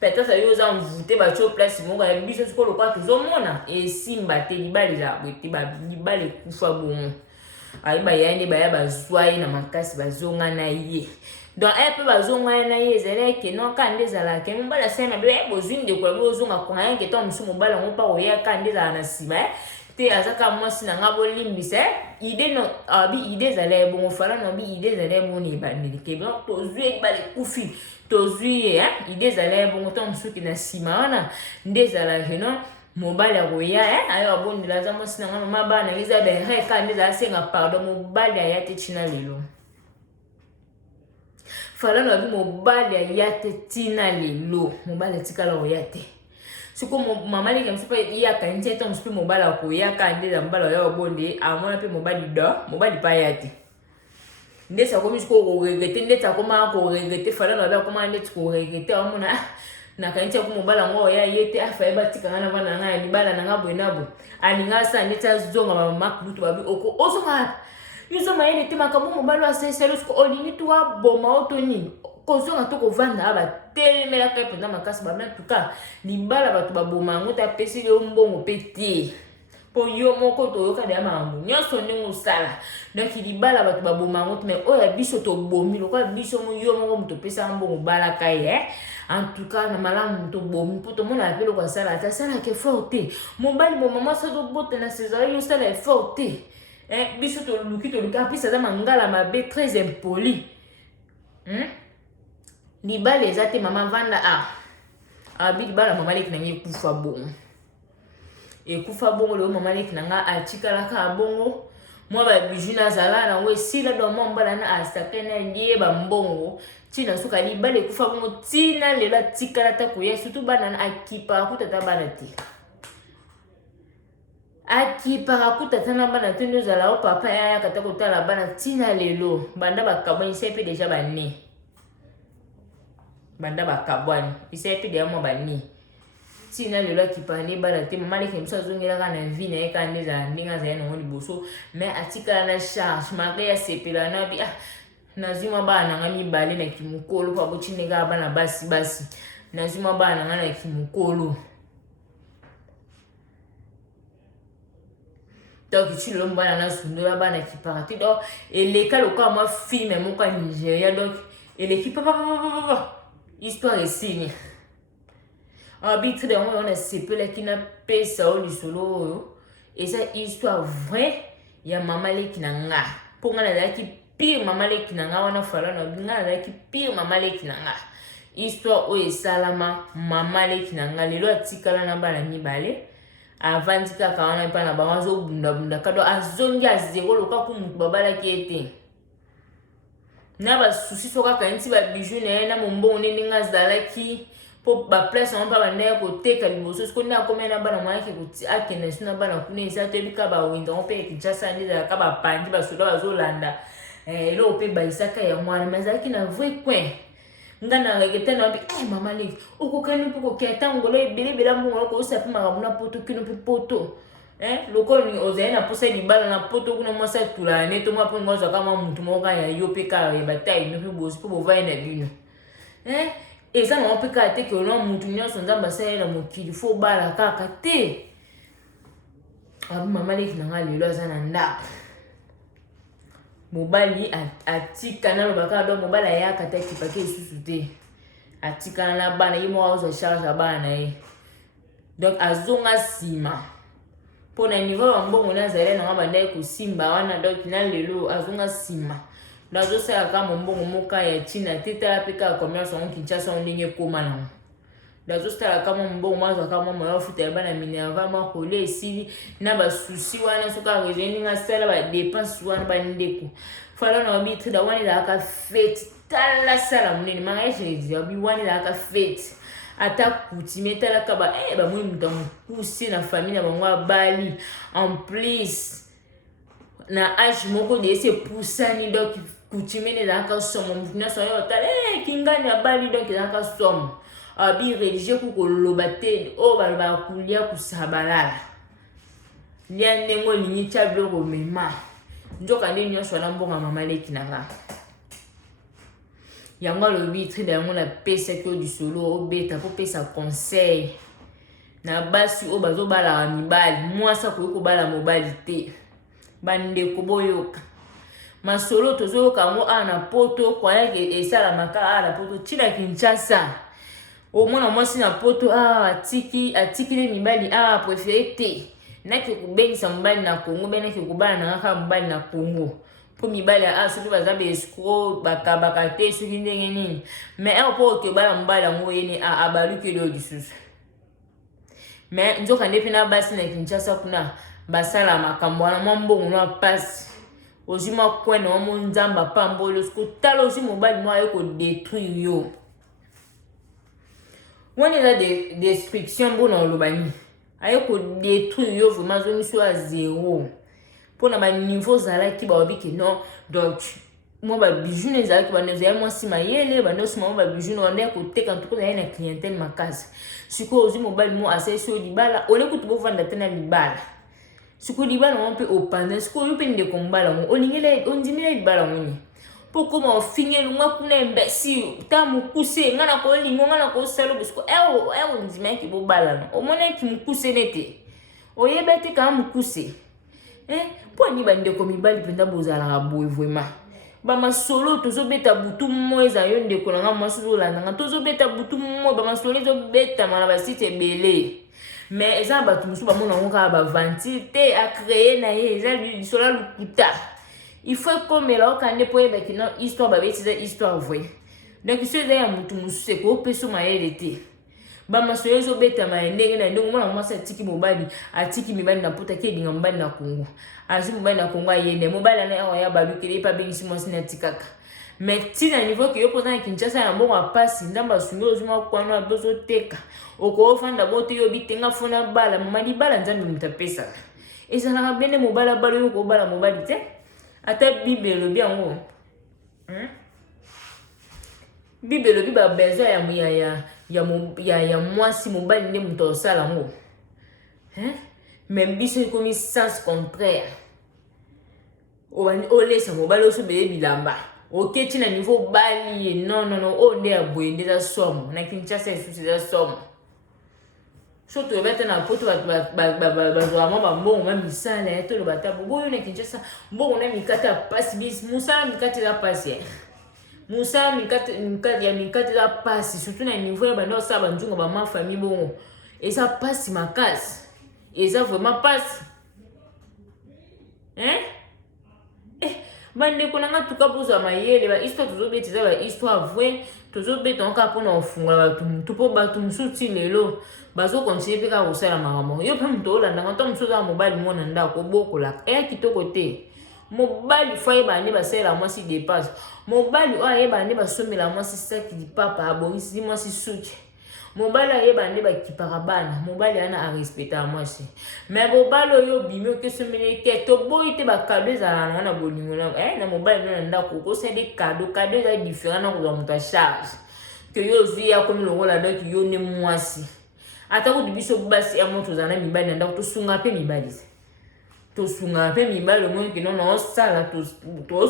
peut-être ça yo za mvute ba cho place mo ga biso ce que le quoi que zo mona et simba te libali za bwete ba libale kufa bon ai ba yande ba ya ba zwai na makasi ba zonga na ye donc un peu ba zonga na ye zele ke non ka ndeza la ke mbala sema be bozwinde ko bozonga ko rien que ton musu mbala mo pa o ya ka ndeza na sima te azaka mwasi na nga bolimbisa idée no abi idée zale bon fala no bi idée zale bon ni ba ni ke bon to zui ba le kufi to zui idée zale bon to msuki na sima wana ndezala jeno mobile roya ayo bon de la za mwasi na nga mama ba na liza be he ka ndeza senga pardon mobile ya te china lelo fala no bi mobile ya te tina lelo mobile tikala roya te siko mama le comme ça il y a quand il tombe sur mobile ko ya ka ndeza mbala ya bonde amona pe mobile do mobile pa yati ndesa ko misiko ko regete ndeta ko ma ko regete fala no ba ko ma ndeta ko regete amona na kan tia ko mobile ngo ya yete afa ba tika na bana nga ni bala na ngabo enabo ani nga sa ndeta zonga mama kutu ba bi oko osoma yuzo ma yene te makamu mobile wa seselo ko olini tu wa boma otoni kozonga to kovanda aba telemela ka penda makasi ba en tout cas libala bato baboma ngo ta pesi yo mbongo peti po yo moko to yoka de mambo nyoso ndingo sala donc libala bato baboma ngo mais oya biso to bomi lo ka biso mo yo moko mto pesa mbongo bala kai en tout cas na malamu to bomi po to mona apelo kwa sala ta sala ke forte mon bali mo mama so do bote na césar yo sala forte biso to luki to luka pisa za mangala mabe très impoli libala ezate mama vanda abi libala mama leki nangi kufa bongo kufa bongo le mama leki nanga atikala ka bongo mwa ba bijuna zala na we sila do mbala na asakena ndiye ba mbongo tina suka libala kufa bongo tina lela tikala ta ko yesu tu bana na akipa kutata bana ti akipa kutata na bana tindo zala o papa ya kata kutala bana tina lelo banda bakabwa isepe deja bane banda bakabwani isepe de mo bani tina lelo kipani bala te mama le kemsa zongela kana vie na eka ndeza ndinga za yana ngoni boso mais atika na charge maka ya sepela na bi nazima bana ngami bale na kimukolo pa bochinega bana basi nazima bana ngana kimukolo donc tu lo mbana na sundola bana kiparati donc eleka loka ma film moka Nigeria donc elekipa histoire est signe arbitre de on a sepele qui n'a pesa au solo et ça histoire vraie ya mama le kinanga pour ngana la ki pire mama le kinanga wana fala na ngana la ki pire mama le kinanga histoire o esalama mama le kinanga lelo atikala na bana mibale avant kaka wana pa na bazo bunda kado azongi azero loka ku mutu babala kiete na ba souci soka kanti ba bijou na mombo nninga zalaki po ba place on pa ba na ko teka liboso ko na ko mena bana mwa ke kuti akene suna bana kuna isa to bika ba winda on pe ki jasa ndi za ka ba pandi ba soda ba zolanda lo pe ba isaka ya mwana mazaki na vrai coin ngana regete na bi mama le ukukani poko ke tangolo ebele bela mbongo ko usapi makamuna poto kino pe poto lokoni ozali na posa libala na poto kuna mwasi atula ne to mwa po ngozwa kama mutu moko ya yo pe ka ya bataille no pe bosi po bovai na bino eza na pe ka te ke ona mutu nyonso nzamba sala na mokili fo bala kaka te mama leki na nga lelo aza na ndako mobali atika na lobaka do mobali ayaka te kipake isusu te atika na bana ye moko azwa charge ya bana na ye donc azonga nsima mpo na niveau ya mbongo nazali nanga bandaki kosimba wana donc na lelo azonga nsima nazosala kaka mbongo moka ya ntina te tala mpe kaka commerce yango Kinshasa yango ndenge ekóma nango nazosala kama mbongo mwazwa kama mwana ofutela bana minerva mwa kolia esili na basusi wana soki areveni ndenge asala badepense wana bandeko fala na babi trida wana ezalaka fete tala sala monene manga eshezi babi wana ezalaka fete ata coutume talaka bamoi mutu amokuse na famille na bango abali en plus na age moko desi epusani donc coutume ezalaka somo mutu nyonso oyo otala kingani abali donc ezalaka somo abi religieux kukoloba te oyo balobaka kulia kusabalala lia ndenge olingi tia biloko mema nzoka nde nyonso wana mbongo mama leki na nga yango alobi trida yango napesaki oyo lisolo obeta mpo pesa conseil na basi oyo bazobalaka mibali mwasi akoki kobala mobali te bandeko boyoka masolo tozoyoka yango awa na poto kwayaki esalamaka awa na poto ntina Kinshasa omwana mwasi na poto atikile mibali awa préféré te naki kobengisa mobali na Congo be naki kobala na kaka mobali na Congo po mibali soki baza baescro bakabaka te soki ndenge nini mais mpo oke obala mobali yango yene abalukeli oyo lisusu mais nzoka nde mpe na basi na Kinshasa kuna basala makambo wana mwa mbongo mwa pasi ozwi mwa kwene wa mo nzamba pambolo soki otala ozwi mobali mwa aye kodétruire yo wana eza destruction mpona oloba nini aye kodétruire yo vraiment azongisi yo ya zéro mpona baniveau ozalaki baobi ke non donc mwa babiju na ezalaki bando ezali mwa nsima yele bando osima mwa babiju na wanda ya koteka ntuku ezali na clientèle makasi sikoyo ozwi mobali mo asalisi yo libala ole kutu bovanda te na libala sikoyo libala ngo mpe opanza sikoyo oyo mpe ndeko mobala ngo ondimela libala ngo ni mpo koma ofingelunga kuna imbécile ta mokuse nga na kolingo nga na kosala bosiko ondimaki bobalana omonaki mokuse nete oyeba te kaka mokuse mpo ani bandeko mibali mpenza bozalaka boye vraiment bamasolo tozobeta butu mo eza yo ndeko na nga mwasi ozolandanga tozobeta butu mo bamasolo ezobetama na basite ebele mais eza na bato mosusu bamona ngo kaka baventile te acreye na ye eza lisolo ya lokuta il faut ekomela okande mpo oyebaki no histoire babeti eza histoire vrai donc so eza ya motu mosusu ekoopesa mayele te bamasolo ezobetama ya ndenge na ndenge omona mwasi atiki mibali na poto aki elinga mobali na Congo azwi mobali na Congo ayende mobali ana awa ya balukeli epa abengisi mwasi na tikaka mais ntina niveau ke yo mpoza na Kinshasa na mbongo apasi nzambe asungi ozwi mwa kwano abozoteka okoofanda bote yobi tenga fona bala mama libala nzambe moto apesaka ezalaka bene mobali abala oyo okobala mobali te ata bible elobi yango bible elobi babesoin ya mwasi mobali nde moto osala yango mais biso ekomi sens contraire olesa mobali osobele bilamba oketi na niveau bali ye non oyo nde ya boye nde eza somo na Kinshasa esusu eza somo so toyeba te na poto bazwaka mwa bambongo ma misala ya toloba ta boboyo na Kinshasa mbongo na mikate ya pasi mosala mikate eza pasi mosala ya mikate eza pasi surtout na niveau ya banda osala banzunga bama famille bongo eza pasi makasi eza vraiment pasi bandeko nanga tuka bozwa mayele bahistoire tozobeta eza bahistoire vrai tozobeta ngo kaka mpona kofungola bato motu mpo bato mosusu ti lelo bazokontinue mpe kaka kosala makambo yo mpe moto olandanga nto mosusu ozala mobali mo na ndako obokolaka eya kitoko te mobali fo ayebana nde basalela mwasi dépense mobali oyo ayebana nde basomela mwasi saki lipapa abongisi mwasi suki mobali ayebana nde bakipaka bana mobali ana arespectaka mwasi mais mobali oyo obimi okesomeli te toboyi te bakado ezala nanga na bolingo na mobali na ndako okosala de kado eza différent na kozwa moto a charge ke yo ozwi akomi longola donc yo nde mwasi ata ko biso basi ya moto zana mibali na ndako to sunga pe mibali to sunga pe mibali mo ki non na sala to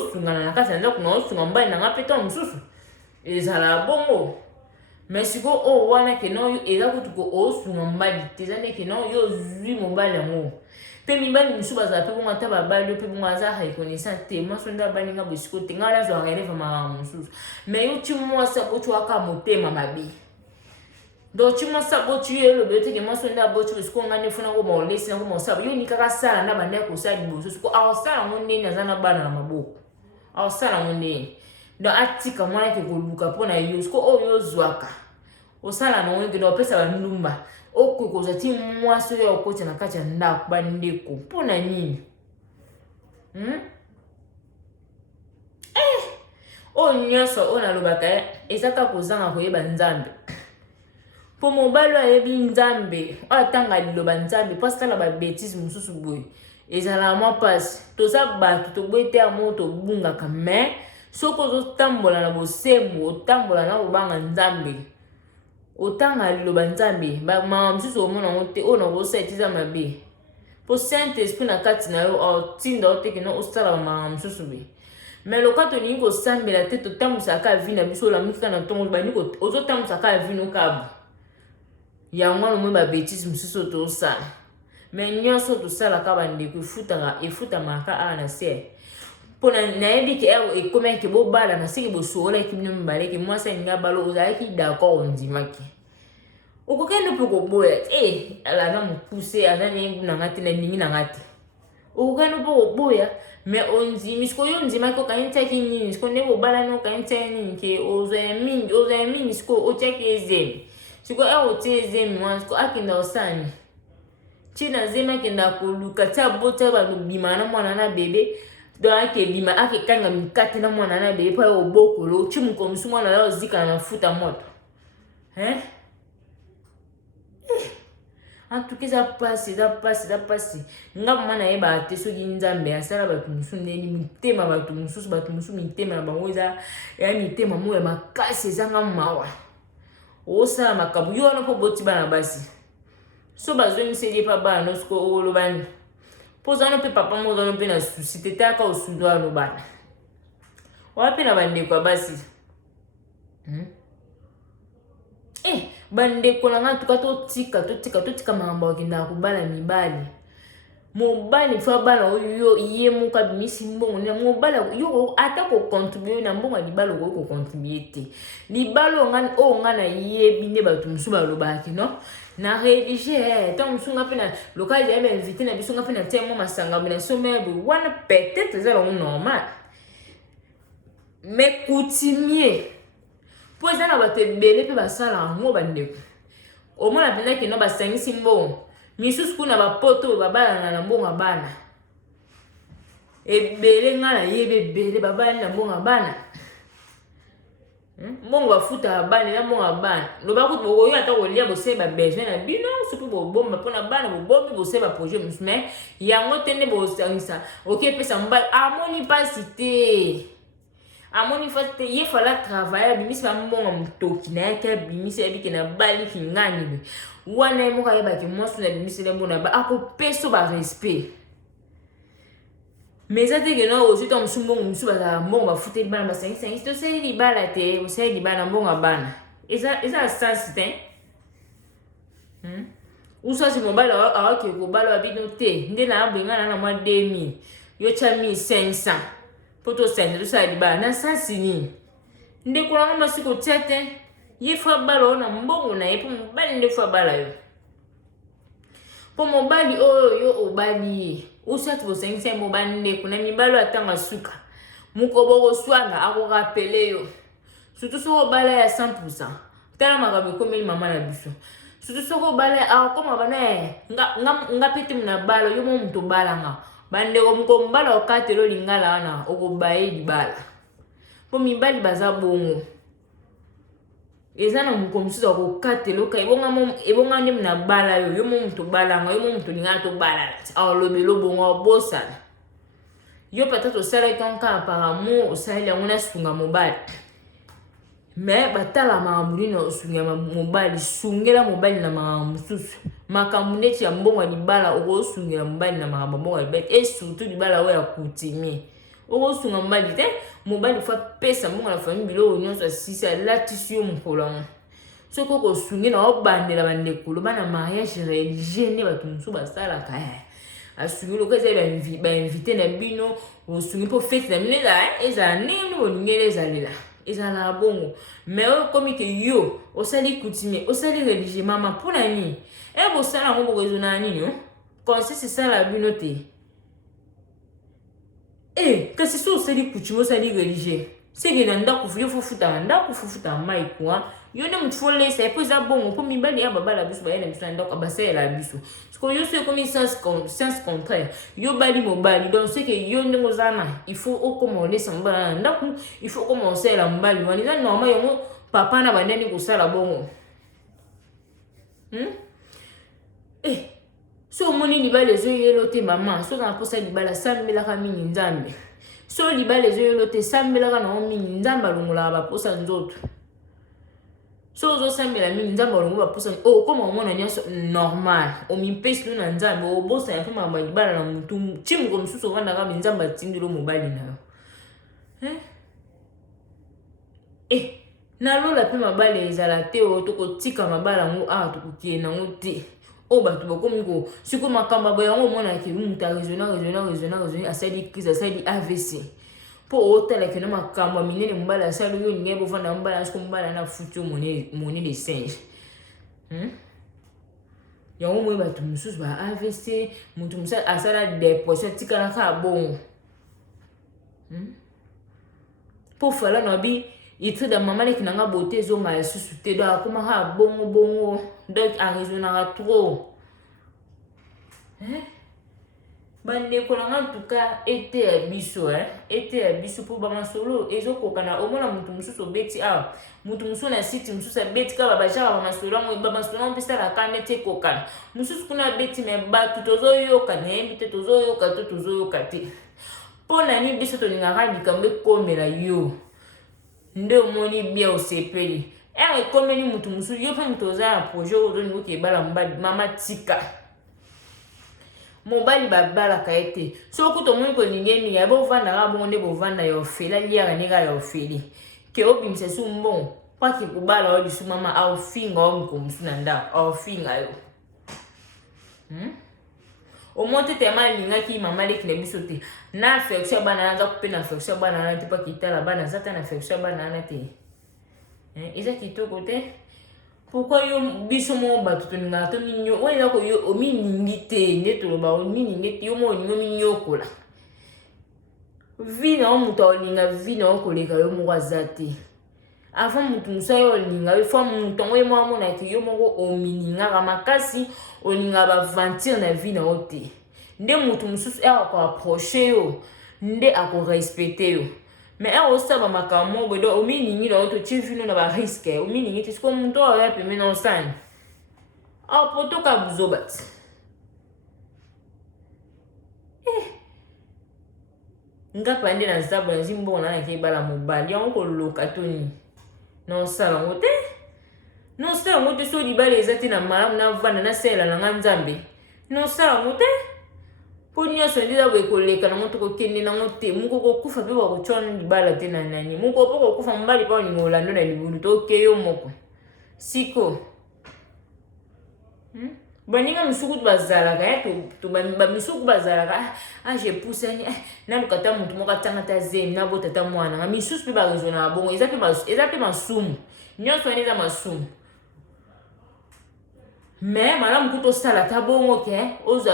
sunga na kati na ndako na sunga mbali na ngapeta mususu ezala bongo mais siko o wana ke non eza ko tuko o sunga mbali tezane ke non yo zui mobali yango pe mibali musu bazala pe bongo ata babali pe bongo aza reconnaissant te maso nda balinga bosiko te nga nazo relève ma mususu mais yo ti mwasi aboti aka motema mabe donc ti mwasi aboti yo elobi te ke maso nda aboti bosiko nga nefuna ngo maolesi nango mosaba yo ni kaka sala na banda kosala liboso siko aosala ngo ndeni aza na bana na maboko aosala ngo ndeni donc atika mwana ke koluka mpona yo siko oyo ozwaka osala na ngo ke donc opesa bandumba okokoza ti mwasi oyo okoti na kati ya ndako bandeko mpona nini oyo nyonso oyo nalobaka eza kaka kozanga koyeba nzambe mpo mobali ayebi nzambe oyo atanga liloba nzambe mpo asala babétise mosusu boye ezala mwa mpasi toza bato toboyi te ya moo tobungaka mais soki ozotambola na bosembo otambola na kobanga nzambe otanga liloba nzambe mama mosusu omona ngo te oyo nakosala etiza mabe mpo saint esprit na kati na yo otinda oteke no osala bamama mosusu be mais loka tolingi kosambela te totambwisaka vi na biso olamukika na ntongo baniki ozotambwisaka vi nokabu yango wana omoi babétise mosusu oyo tosala mais nyonso tosalaka bandeko efutamaka awa na se mpona nayebi ke awa ekomaki bobala na siki bosololaki bino mibale ke mwasi alingi abala ozalaki d'accord ondimaki okokende mpe koboya ala na mokuse aza neyebi nanga te na ndingi nanga te okokende mpe koboya mais ondimi siko yo ondimaki okanyitiaki nini siko nde bobalani okanyitiaki nini ke ozwa mingi siko otiaki ezemi siko awa otia ezemi wana siko akenda osani ti na zemi akenda koluka ti abota balobima na mwana na bebe donc akebima akekanga mikate na mwana na bebe mpo aye obokolo ti mokomisu mwana la ozika na mafuta moto antuka eza pasi nga mama nayebaka te soki nzambe asala bato mosusu ndeni mitema bato mosusu mitema na bango eza ya mitema mo ya makasi ezanga mawa osala makambo yo wana mpo boti bana basi so bazongiseli epa bana no siko olobani mpo ozana mpe papa mo ozana mpe na susi te taka osudu wana bana wana mpe na bandeko ya basi bandeko na nga tuka totika makambo akendaka kobala mibali mobali mfa bala oyo ye moka bimisi mbongo na mobali yo ata kocontribue na mbongo ya libala okoki kocontribue te libala oyo nga nayebi nde bato mosusu balobaki no na rédige ntango mosusu nga mpe na lokali ya bainvité na biso nga mpe na tia mwa masangambo na somebe wana peut-être eza bango normal mais coutumier mpo eza na bato ebele mpe basala yango bandeko omona mpenzaki no basangisi mbongo misusu kuna bapoto oyo babalana na mbongo ya bana ebele nga nayebi ebele babalani na mbongo ya bana mbongo bafuta ya bana eza mbongo ya bana loba kuti bokoki ata kolia bosali babesoin na bino soki bobomba mpona bana bobombi bosali baprojet mosusu mais yango te nde bosangisa okepesa mobali amoni mpasi te amoni fasi te ye fala travailler abimisi bambongo motoki na yaki abimisi yabike na baliki ngani be wana ye moko ayebaki mwasi na abimisele mbona ba akopesa barespect mais eza teke no ozwi ta mosu mbongo mosusu bazala mbongo bafuteli bana basangisangisi tosali libala te osali libala na mbongo ya bana eza sens te usasi mobali awaki kobala babino te nde na abengana na mwa 2000 yo tya 1500 po tosende tosala libala na sansi nini ndeko nanga masuki otia te ye fa bala oyo na mbongo na ye mpo mobali nde fa bala yo mpo mobali oyo yo obali ye usati bosangisi ye mobali ndeko na mibali oyo atanga suka mokobo koswanga akorapele yo surtout soki obala ya 100% tala makambo ekomeli mama na biso surtout soki obala akokoma bana nga pete muna bala yo mo moto obalanga bandeko moko mbala okatela olingala wana okobaye libala mpo mibali baza bongo eza na moko mosusu akokatela oka ebonga nde muna bala yo mo moto obalanga yo mo moto olingala tobala alobelo bongo obosana yo peut-être osalaki kaka par amour osaleli yango na sunga mobali mais batala makambo nini osunga mobali sungela mobali na makambo mosusu makambo neti ya mbongo ya libala okosungela mobali na makambo mbongo ya libala et surtout libala oyo ya coutumier okosunga mobali te mobali fa pesa mbongo na famille biloko nyonso asisi alatisi yo mokolo yango soki okosungi na obandela bandekolo bana mariage religieux nde bato mosusu basalaka asungi loka eza bainvite na bino osungi mpo fete na bino ezala nini bolingeli ezalela ezala bongo mais oyo komi ke yo osali coutumier osali religieux mama mpona nini bosala yango bokozona nini conscience esala bino te kasi so osali coutumier osali religieux seke na ndako yo fofutaka ndako fofutaka mai kwa yo nde motu folesa epo eza bongo mpo mibali ya babala biso bayena biso na ndako abasalela biso siko yo so ekomi sens contraire yo bali mobali donc seke yo ndenge oza na il faut okoma olesa mobali na ndako il faut okoma osalela mobali wana eza normal yango papa na bandeni kosala bongo so omoni libala ezoyelo te mama so na mposa libala sambelaka mingi nzambe so libala ezoyelo te sambelaka na mingi nzambe alongolaka baposa nzoto so ozosambela mingi nzambe alongo baposa okoma omona nyonso normal omipesi no na nzambe obosana mpe makambo ya libala na mutu timoko mosusu ovandaka nzambe atindelo mobali na yo nalola mpe mabala ezala te tokotika mabala yango awa tokokende nango te oyo bato bakomi sikoyo makambo aboye yango omonaki mutu aresone asali crise asali AVC mpo otalaki na makambo ya minene mobali asali oyo olingai bovanda mobali siko mobali ana futi yo moni de singe yango moyi bato mosusu ba AVC mutu mosusu asala depression atikalaka bongo mpo fala na bi itrida mama leki nanga bote ezonga lisusu te donc akomaka bongo donc aresonaka trop bandeko nanga ntuka ete ya biso mpo bamasolo ezokokana omona mutu mosusu obeti awa mutu mosusu na site mosusu abeti kaka babajaka bamasolo yango bamasolo yango mpesalaka neti ekokana mosusu kuna abeti me bato tozoyoka nayebi te tozoyoka te mpo nani biso tolingaka likambo ekomela yo nde omoni bia osepeli ekomeli mutu mosusu yo mpe mutu oza na projet oyo ozolingi oke ebala mobali mama tika mobali babalaka ye te soki tomoni kolingi mingi ya bovandaka bongo nde bovanda ya ofeli aliaka ndenge ya ofeli ke obimisa su mbongo paki kobala oyo lisu mama aofinga oyo moko mosu na ndako aofinga yo omonte te yama alingaki mama leki na biso te na affection ya bana aza kupe na affection ya bana wana te paki itala bana aza ta na affection ya bana wana te eza kitoko te pourquoi yo biso mo bato tolingaka tominyo oyo elako yo ominingi te nde toloba ominingi te yo mo olingi ominyokola vi na yo moto aolinga vi na yo koleka yo moko aza te avant mutu mosusu yo olinga yo fo mutu yango ye mo amonaki yo moko ominingaka makasi olinga baventure na vi na yo te nde mutu mosusu akoapproche yo nde akorespecte yo mais osala makambo boye donc ominingi na yo totie vino na bariske ominingi te siko mutu oyo ya pembe na osani apotoka buzoba ti ngapa nde na zabo na zimbongo nanaki ebala mobali yango koloka toni na osala yango te na osala yango te so libala eza te na malamu navanda nasalela nanga nzambe na osala yango te mpo nyonso nde eza boye koleka nango tokokende nango te moko kokufa mpe bakotwana libala te na nani moko mpo kokufa mobali mpa olinga olando na libulu toke yo moko siko baninga misuku bazalaka bamisuku bazalaka je poussani naluka ta mutu moko atanga ta zemi nabota ta mwana nga misusu mpe baresonaka bongo eza mpe masumu nyonso wana eza masumu mais malamu kuta osala ta bongo ke ozwa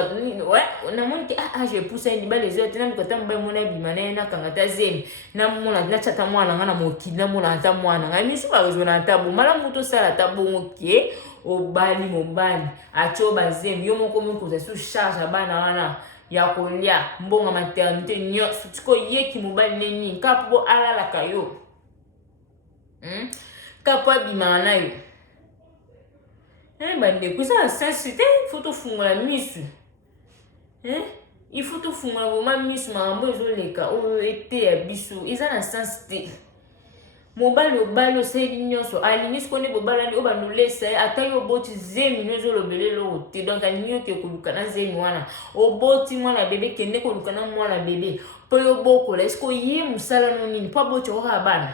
namoni ke je poussani libala ezoya te naluka ta mobali mona ebima na ye nakanga ta zemi namona natya ta mwana nga na mokili namona ta mwana nga misusu baresonaka ta bongo malamu kuta osala ta bongo ke obali mobali atyo bazemi yo moko mokoza su charge ya bana wana ya kolia mbonga maternité nyonso tiko yeki mobali neni kapo alalaka yo kapo abimaka na yo bandeko eza na sensi te ifo tofungola misu ifo tofungola vraimen misu makambo ezoleka oyo ete ya biso eza na sensi te mobali obali osali nyonso alingi sikone bobalani oyo bandolesa ye ata yo oboti zemi nyo ezolobela eloko te donc alingi oke koluka na zemi wana oboti mwana bebe kende koluka na mwana bebe mpo yo bokola esike oye mosala no nini mpo aboti okoka bana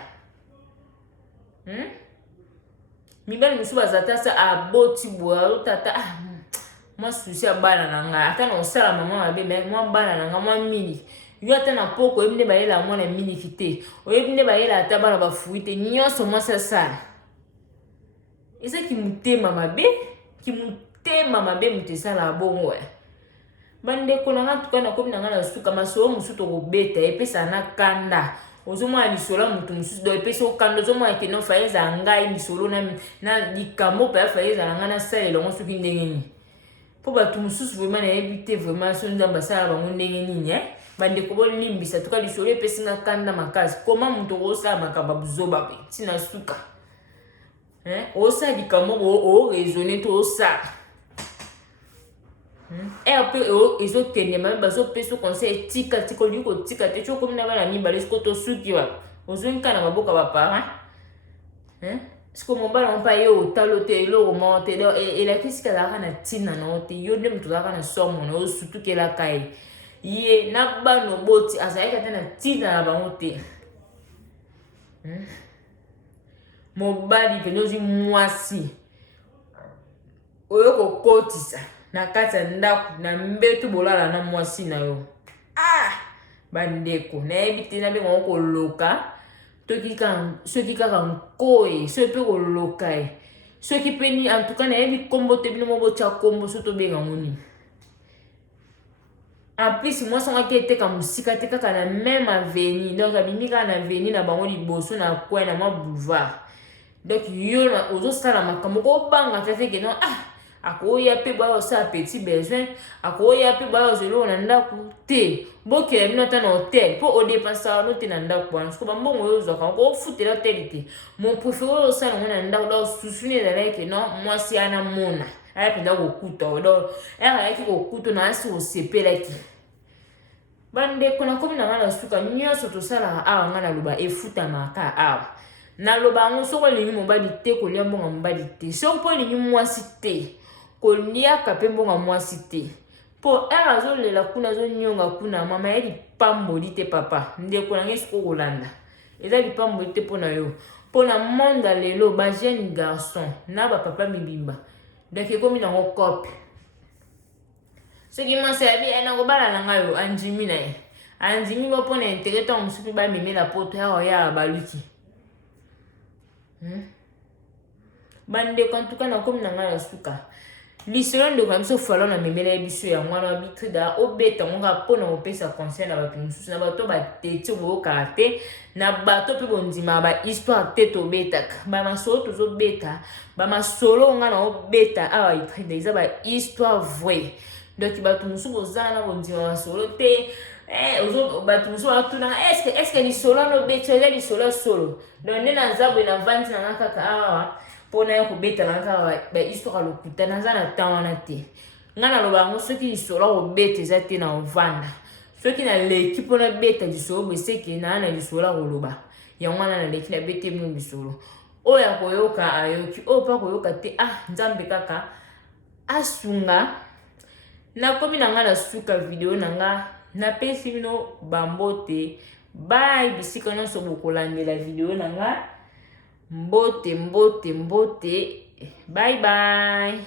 mibali mosusu baza ta sa aboti boye alotata mwa susi ya bana na ngai ata na osala mama mabe me mwa bana na ngai mwa miniki yo ata na poko oyebi nde bayela mwana miniki te oyebi nde bayela ata bana bafui te nyonso mwasi asala eza kimutema mabe moto esala bongo bandeko na nga tuka na komi na nga na suka masolo mosusu tokobeta epesa na kanda ozomona lisolo ya moto mosusu do epesi okanda ozomona keno fa ezala ngai lisolo na likambo mpe afa ezala ngai nasala elongo soki ndenge nini mpo bato mosusu vraimen nayebi te vraimen so nzambe asala bango ndenge nini bandeko bolimbisa tuka lisolo epesi nga kanda makasi koma moto okosala makambo ya buzoba pe ntina suka osala likambo oresone to osala pe ezokende mabe bazopesa conseil etika tika olingi kotika te tiokomi na bana mibale siko tosuki wapi ozwi nka na maboka baparent siko mobala mpa ye otalo te eloko moko te elakisika azalaka na ntina na yo te yo nde moto azalaka na somo na yo sutukelaka ye na bana oboti azalaki ata na ntina na bango te mobali pene ozwi mwasi oyo kokotisa na kati ya ndako na mbetu bolala na mwasi na yo bandeko nayebi te na bengo koloka soki kaka nkoye soki mpe koloka soki mpe ni en tout cas nayebi kombo te bino mobotya kombo so tobenga ngoni en plus mwasi ngo ake eteka mosika te kaka na même aveni donc abimi kaka na aveni na bango liboso na kwe na mwa boulevard donc yo ozosala makambo kobanga te ke non akoya mpe boya osala petit besoin akoya mpe boya ozelo na ndako te bokela bino ata na hotel mpo odepensaka no te na ndako wana siko bambongo oyo ozwaka okofutela hotel te mon préféré oyo osala yango na ndako donc susuni ezalaki no mwasi ana mona aya mpenza kokuta donc ayaki kokuta na asi osepelaki bandeko nakomi na nga na suka nyonso tosalaka awa nga naloba efutamaka awa naloba yango soki olingi mobali te kolia mbonga mobali te soki mpo olingi mwasi te koliaka mpe mbonga mwasi te mpo azolela kuna azonyonga kuna mama ya lipamboli te papa ndeko nange siko kolanda eza lipamboli te mpo na yo mpo na monde lelo bajeune garçon na bapapa mibimba donc ekomi nango kope soki mwasi yabi nakobala na ngai yo andimi na ye andimi bo mpo na intere ntango mosusu mpe bamemela poto ya oyaka baluki bandeko antuka nakomi na ngai na suka lisolo ndeko na biso falo na memela ya biso ya mwana wa bitrida obeta ngo kaka mpo na kopesa conseil na bato mosusu na bato bateti boyokaka te na bato mpe bondima bahistoire te tobetaka bamasolo tozobeta bamasolo nga na obeta awa itrida eza bahistoire vrai donc bato mosusu bozala na bondima masolo te bato mosusu batunaka eske lisolo anobeta eza lisolo ya solo donc nde na nzabwe na vandi na nga kaka awa mpona ya kobetana kaka bahistoire lokuta naza na ntan wana te nga naloba yango soki lisolo akobeta eza te na ovanda soki naleki mpona beta lisolo bweseke naa na lisolo akoloba yango wana naleki nabete bino lisolo oyo akoyoka ayoki oyo mpo akoyoka te nzambe kaka asunga nakomi na nga na suka video na nga napesi bino bambote bai bisika nyonso bokolandela video na nga mbote bye bye.